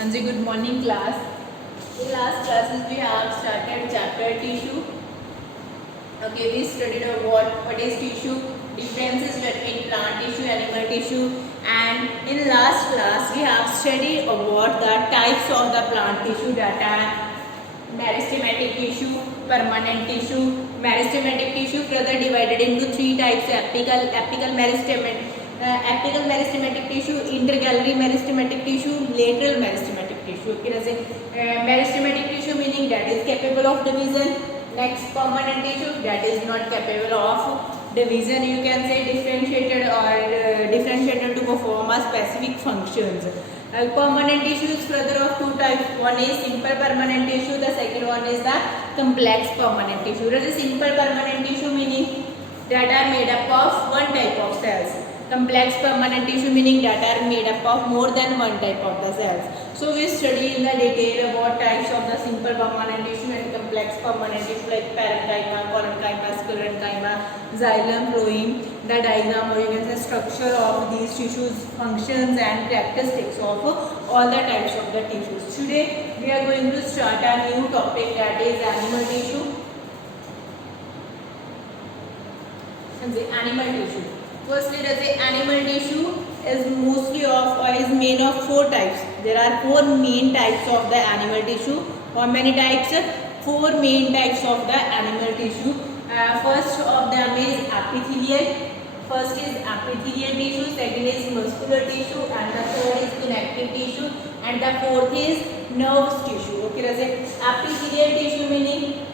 And the good morning class. In last classes we have started chapter tissue. Okay, we studied what is tissue, differences between plant tissue, animal tissue, and in last class we have studied about the types of the plant tissue, that are meristematic tissue, permanent tissue. Meristematic tissue further divided into three types: apical meristematic tissue, intergallery meristematic tissue, lateral meristematic tissue. Okay, meristematic tissue meaning that is capable of division. Next, permanent tissue, that is not capable of division. You can say differentiated or differentiated to perform a specific functions. Permanent tissue is further of two types. One is simple permanent tissue. The second one is the complex permanent tissue. That is simple permanent tissue meaning that are made up of one type of cells. Complex permanent tissue meaning that are made up of more than one type of the cells. So we study in the detail about types of the simple permanent tissue and complex permanent tissue like parenchyma, collenchyma, sclerenchyma, xylem, phloem, the diagram or you can say structure of these tissues, functions and characteristics of all the types of the tissues. Today we are going to start a new topic, that is animal tissue. And the animal tissue. Firstly, the animal tissue is mostly of or is made of four types. There are four main types of the animal tissue. How many types? Four main types of the animal tissue. First of them is epithelial. First is epithelial tissue. Second is muscular tissue, and the third is connective tissue, and the fourth is nervous tissue. Okay, epithelial tissue meaning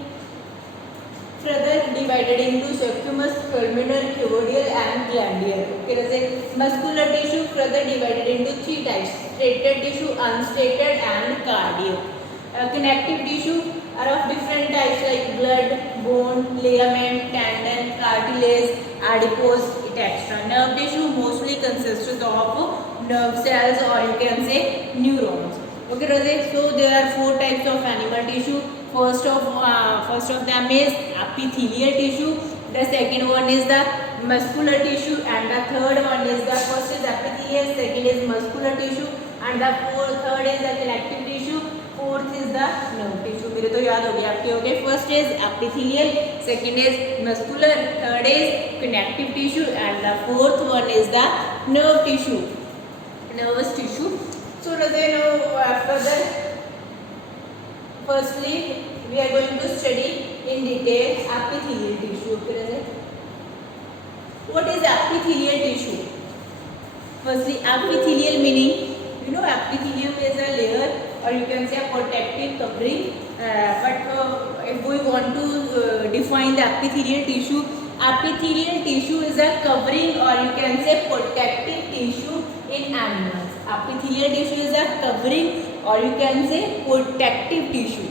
further divided into subcutaneous, pulmonar, cuboidal and glandular. Okay, muscular tissue further divided into three types: striated tissue, unstriated and cardiac. Connective tissue are of different types like blood, bone, ligament, tendon, cartilage, adipose, etc. Nerve tissue mostly consists of nerve cells or you can say neurons. Okay, so there are four types of animal tissue. First of them is epithelial tissue. The second one is the muscular tissue, and the third one is the first is epithelial, second is muscular tissue, and the third is the connective tissue, fourth is the nerve tissue. मेरे तो याद हो गया आपके. Okay, first is epithelial, second is muscular, third is connective tissue, and the fourth one is the nerve tissue, nervous tissue. So further, firstly we are going to study in detail epithelial tissue. What is epithelial tissue? Firstly, epithelial meaning, epithelium is a layer or you can say a protective covering. But if we want to define the epithelial tissue is a covering or you can say protective tissue in animals. Epithelial tissue is a covering or you can say protective tissue.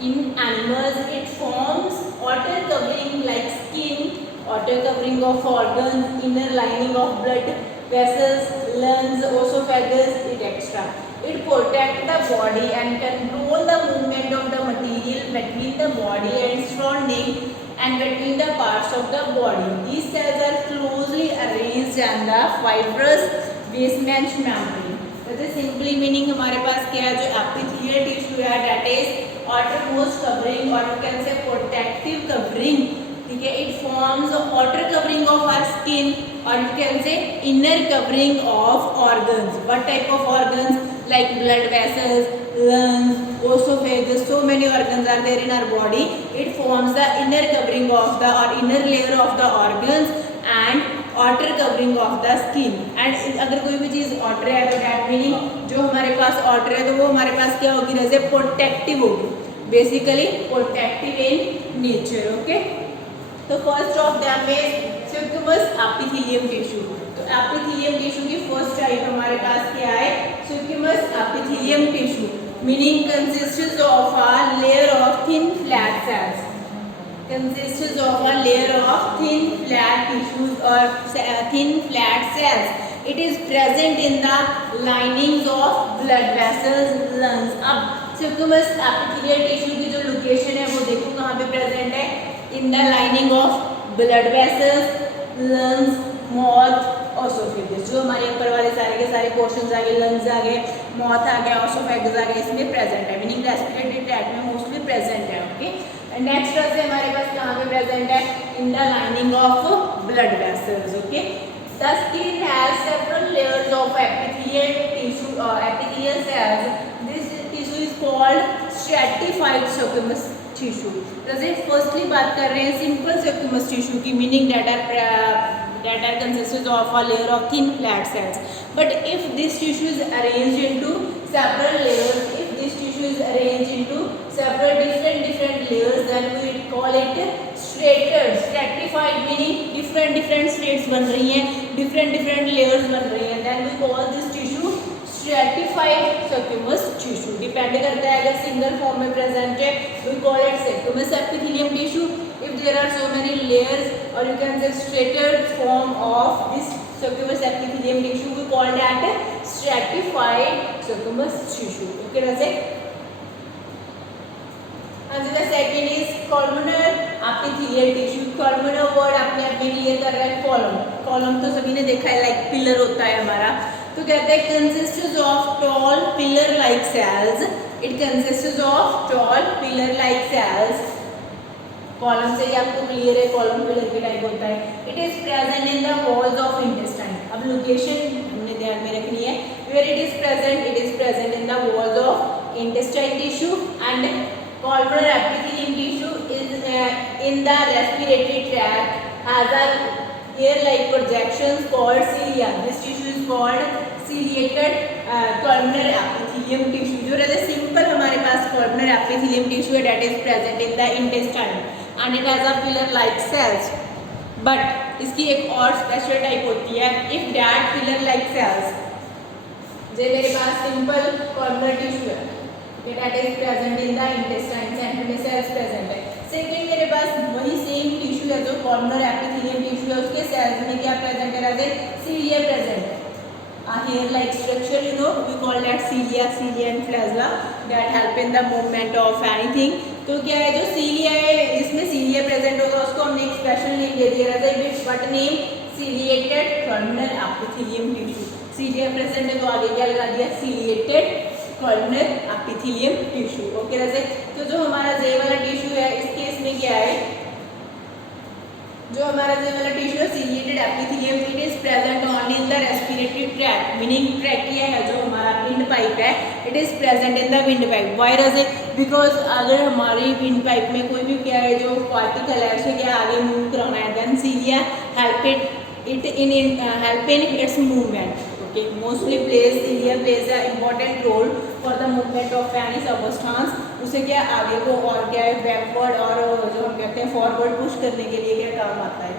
In animals, it forms outer covering like skin, outer covering of organs, inner lining of blood vessels, lungs, esophagus, etc. It protects the body and control the movement of the material between the body and surrounding and between the parts of the body. These cells are closely arranged in the fibrous basement membrane. Simply meaning हमारे पास क्या है, जो epithelial tissue है that is outermost covering or you can say protective covering. ठीक है, it forms outer covering of our skin or you can say inner covering of organs. What type of organs? Like blood vessels, lungs, esophagus, so many organs are there in our body. It forms the inner covering of the or inner layer of the organs and outer covering of the skin. And अगर कोई भी चीज़ outer है तो that meaning जो हमारे पास outer है तो वो हमारे पास क्या होगी, जैसे protective होगी, basically protective in nature. Okay, तो first of them is subcutaneous epithelium tissue. तो epithelium tissue की first type हमारे पास क्या है, subcutaneous epithelium tissue meaning consists of a layer of thin flat cells. Consists of a layer of thin flat tissues or thin flat cells. It is present in the linings of blood vessels, lungs. अब subcutaneous epithelial tissue की जो location है वो देखो कहाँ पे present है, in the lining of blood vessels, lungs, mouth oesophagus, जो हमारे ऊपर वाले सारे के सारे पोर्शंस आ गए, लंग्स आ गए, माउथ आ गया, ऑसोफेगस आ गया, इसमें प्रेजेंट है, मीनिंग रेस्पिरेटरी ट्रैक्ट में मोस्टली प्रेजेंट है। ओके, नेक्स्ट से हमारे पास कहाँ पे प्रेजेंट है? In the lining of blood vessels. Okay, the skin has several layers of epithelial tissue, epithelial cells. This tissue is called stratified squamous tissue. जैसे firstly बात कर रहे हैं सिंपल squamous tissue की, meaning that are consisted of a layer of thin flat cells. But if this tissue is arranged into several layers, if this tissue is arranged into several different layers, then we call it stratified, meaning different states बन रही हैं, different layers बन रही हैं, then we call this tissue stratified squamous tissue. Depend करता है, अगर single form में प्रेजेंट है we call it squamous epithelium tissue. If there are so many layers, or you can say straighter form of this squamous epithelium tissue, we call that stratified squamous tissue. Okay, that's it. And the second is columnar epithelial tissue. Columnar word आपने अपने clear कर रहा है, column. Column तो सभी ने देखा है, like pillar होता है हमारा, तो कहते हैं consists of tall pillar like cells. It consists of tall pillar like cells. Column से ही आपको क्लियर है, कॉलम पिलर के टाइप होता है. It is present in the walls of intestine. अब लोकेशन हमने ध्यान में रखनी है, where it is present in the walls of intestine tissue, and columnar epithelium tissue is in the respiratory tract, has a hair-like projections called cilia. This tissue is called ciliated columnar epithelium tissue. जो रहता है simple हमारे पास columnar epithelium tissue है, that is present in the intestine and it has a pillar-like cells. But इसकी एक और special type होती है, if that pillar-like cells, जो मेरे पास सिंपल columnar tissue है, that is present in the intestine, center में cells present है. सेकेंड मेरे पास वही सेम टिश्यू है जो columnar epithelium tissue है, उसके cells में क्या present है? रहते cilia present है. A hair-like structure, you know, we call that cilia and flagella that help in the movement of anything. तो क्या है, जो cilia है, जिसमें cilia present होगा उसको हमने एक स्पेशल नेम दे दिया रहता है, what name? Ciliated columnar epithelium tissue. cilia present है तो आगे क्या लगा दिया? Ciliated columnar epithelium tissue. Okay वैसे तो जो हमारा जे वाला टिश्यू है, इस केस में क्या है, जो हमारा जे वाला टिश्यू है ciliated epithelium, it is present only in the respiratory tract, meaning trachea है जो हमारा विंड पाइप है, it is present in the wind pipe. Why does it? Because अगर हमारी विंड पाइप में कोई भी क्या है जो पार्टिकल है उसे क्या आगे मूव कराना है, then cilia help it in its movement. Okay, mostly cilia plays an important role for the movement of any substance. उसे क्या आगे को और क्या है बैकवर्ड और जो हम कहते हैं फॉरवर्ड पुश करने के लिए क्या काम आता है.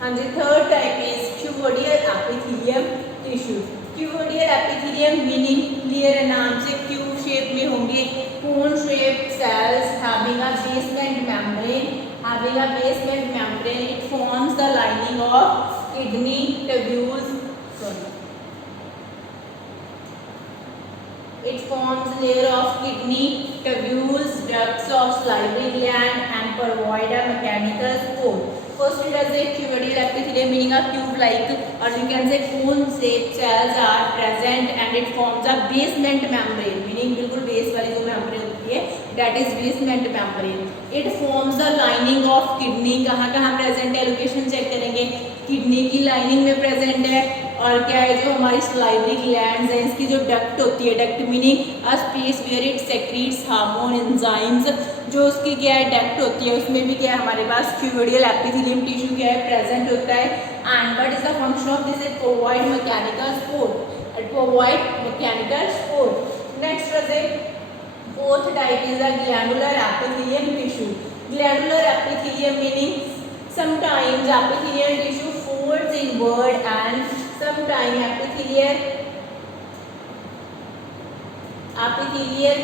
हाँ जी, third type is cuboidal epithelium tissue. Cuboidal epithelium meaning clear है, नाम से क्यूब शेप में होंगे, cone shape cells having a basement membrane. It forms the lining of kidney tubules. It forms layer of kidney tubules, ducts of salivary gland, and provide a mechanical support. First, it has a cuboidal epithelium, meaning a cube-like, or you can say cone-shaped cells are present, and it forms a basement membrane, meaning बिल्कुल base वाली जो membrane होती है, that is basement membrane. It forms the lining of kidney. कहाँ present है, location check करेंगे, kidney की lining में प्रेजेंट है. और क्या है, जो हमारी सलाइवरी ग्लैंड्स हैं, इसकी जो डक्ट होती है, duct meaning a space where it secretes hormone enzymes, जो उसकी क्या है डक्ट होती है, उसमें भी क्या है हमारे पास क्यूबोडियल एपिथेलियम टिश्यू क्या है प्रेजेंट होता है. And what is the function of this? It provide mechanical support. Next है fourth type is the glandular epithelium tissue. Glandular epithelium meaning sometimes epithelial tissue folds inward and sometimes epithelial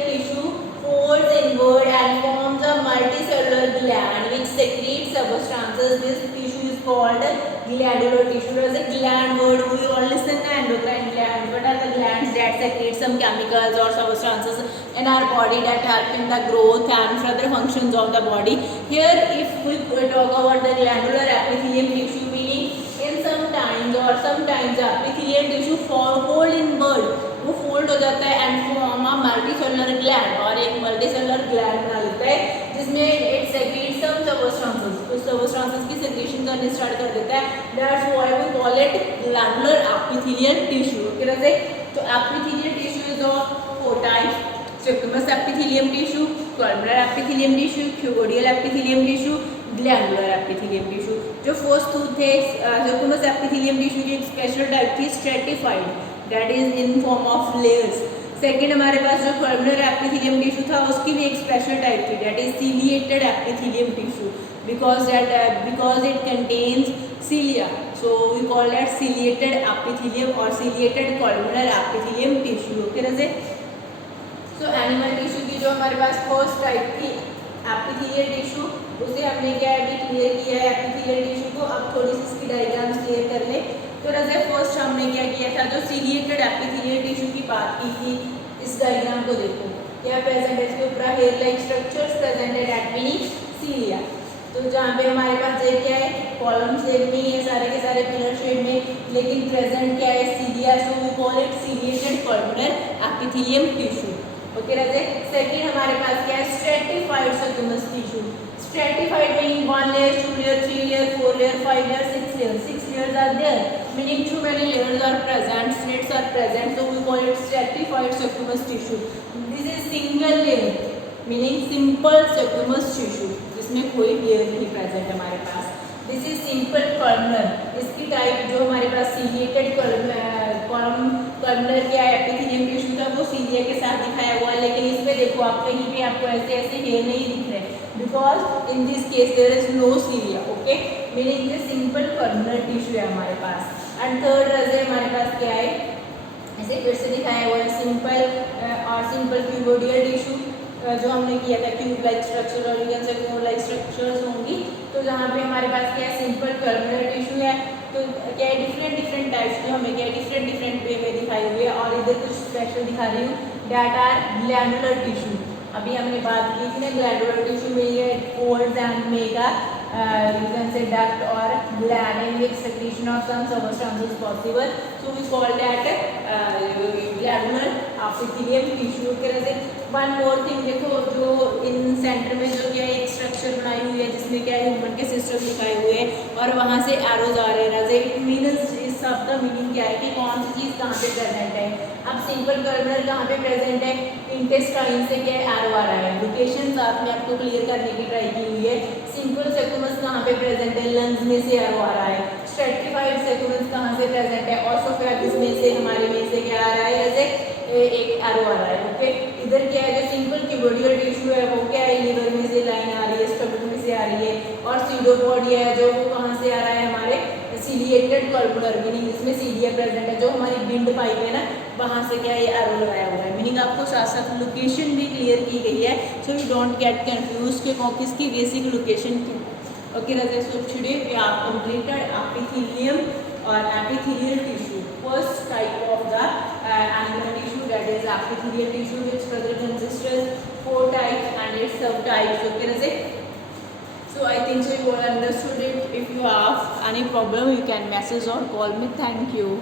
tissue folds inward and forms a multicellular gland which secretes substances. This tissue is called glandular tissue. As a gland word, we all listen to endocrine glands. What are the glands that secrete some chemicals or substances in our body that help in the growth and further functions of the body? Here, if we talk about the glandular epithelium tissue, meaning in some sometimes epithelial tissue fold inward, वो fold हो जाता है and form a multicellular gland, और एक multicellular gland बना लेता है जिसमें इट सेक्रीट्स सम सबस्टेंसेस, तो सबस्टेंसेस की सेक्रेशन करने स्टार्ट कर देता है। That's why we call it glandular epithelial tissue. Okay ना, तो epithelial tissue is of four types: squamous epithelium tissue, columnar epithelium tissue, cuboidal epithelium tissue, glandular epithelium tissue। जो first to थे squamous epithelium tissue की एक special type थी stratified, that is in form of layers। Second हमारे पास जो columnar epithelium tissue था उसकी भी एक स्पेशल टाइप थी, that is ciliated epithelium tissue, because it contains cilia, so we call that ciliated epithelium or ciliated columnar epithelium tissue। Okay ना से, तो एनिमल टिश्यू की जो हमारे पास फर्स्ट टाइप थी एपिथेलियल टिश्यू, उसे हमने क्या है क्लियर किया है एपिथेलियल टिश्यू को। अब थोड़ी सी इसकी डायग्राम्स क्लियर कर ले। तो रजे फर्स्ट हमने क्या किया था, जो सिलिएटेड एपिथेलियल टिश्यू की बात की थी, इस डायग्राम को देखो क्या प्रेजेंट है, इसके ऊपर hair like structures presented at mini cilia. तो जहाँ पे हमारे पास ये क्या है, कॉलम शेप में ये सारे के सारे पिलर शेप में, लेकिन प्रेजेंट क्या है cilia, so we call it ciliated columnar epithelium tissue. Okay Raje, second हमारे पास क्या है, stratified squamous tissue. Stratified meaning 1 layer, 2 layer, 3 layer, 4 layer, 5 layer, 6 layer, 6 layers are there, meaning too many layers are present, slits are present, so we call it stratified squamous tissue. This is single layer meaning simple squamous tissue, जिसमें कोई layer नहीं present हमारे पास। This is simple columnar, इसकी type जो हमारे पास ciliated columnar क्या एपिथेलियम टिश्यू था वो सीलिया के साथ दिखाया हुआ है, लेकिन इसमें देखो आप कहीं भी आपको ऐसे ऐसे हेयर नहीं दिख रहे, because in this case there is no cilia. Okay, meaning ये सिंपल कॉलमनर टिश्यू है हमारे पास। एंड थर्ड रजे हमारे पास क्या है, ऐसे फिर से दिखाया हुआ है सिंपल क्यूबोडियल टिश्यू, जो हमने किया था क्यूब लाइक स्ट्रक्चर और यूनियन से क्यूब लाइक स्ट्रक्चर्स होंगी। तो जहाँ पे हमारे पास क्या है सिंपल कॉलमनर टिश्यू है, तो क्या है डिफरेंट टाइप्स जो हमें क्या है डिफरेंट वे में दिखाई हुई है, और इधर कुछ स्पेशल दिखा रही हूँ, दैट आर ग्लैंडुलर टिश्यू। अभी हमने बात की थी ना ग्लैंडुलर टिश्यू में ये folds and mega you can say duct or gland in which secretion of some substance is possible, so we call that glandular epithelium tissue। के वन मोर थिंग देखो, जो इन सेंटर में जो क्या एक स्ट्रक्चर बनाई हुई है जिसमें क्या ह्यूमन के सिस्टम दिखाए हुए हैं और वहाँ से एरोज आ रहे हैं। इट मीन्स इस सब का मीनिंग क्या है कि कौन सी चीज़ कहाँ पे प्रेजेंट है। अब सिंपल कॉलमनर कहाँ पे प्रेजेंट है, इंटेस्टाइन से क्या एरो आ रहा है, लोकेशन साथ में आपको क्लियर करने की ट्राई की हुई है। सिंपल सेक्यूमस कहाँ पे प्रेजेंट है, लंग्स में से एरो आ रहा है। स्ट्रेटिफाइड सेक्यूमस कहाँ से प्रेजेंट है, ऑसोफेगस में से हमारे में से क्या आ रहा है, ऐसे एक एरो आ रहा है। ओके, इधर क्या है जो सिंपल क्यूबोडियल टिश्यू है वो क्या है, लीवर में से लाइन आ रही है, स्टमक में से आ रही है, और सीडोपोडिया है जो वो कहाँ से आ रहा है, हमारे सिलिएटेड कॉलमनर मीनिंग इसमें सीलिया प्रेजेंट है, जो हमारी बिंड पाइप है ना वहाँ से क्या ये एरो लगाया हुआ है। मीनिंग आपको साथ साथ लोकेशन भी क्लियर की गई है, so you don't get confuse कि किसकी बेसिक लोकेशन की। Okay Raje, so today we have completed epithelium और epithelial tissue, first type of the animal tissue, that is epithelial tissue, which further consists 4 types and its subtypes। Okay Raje, so I think so you all understood it. If you have any problem you can message or call me. Thank you.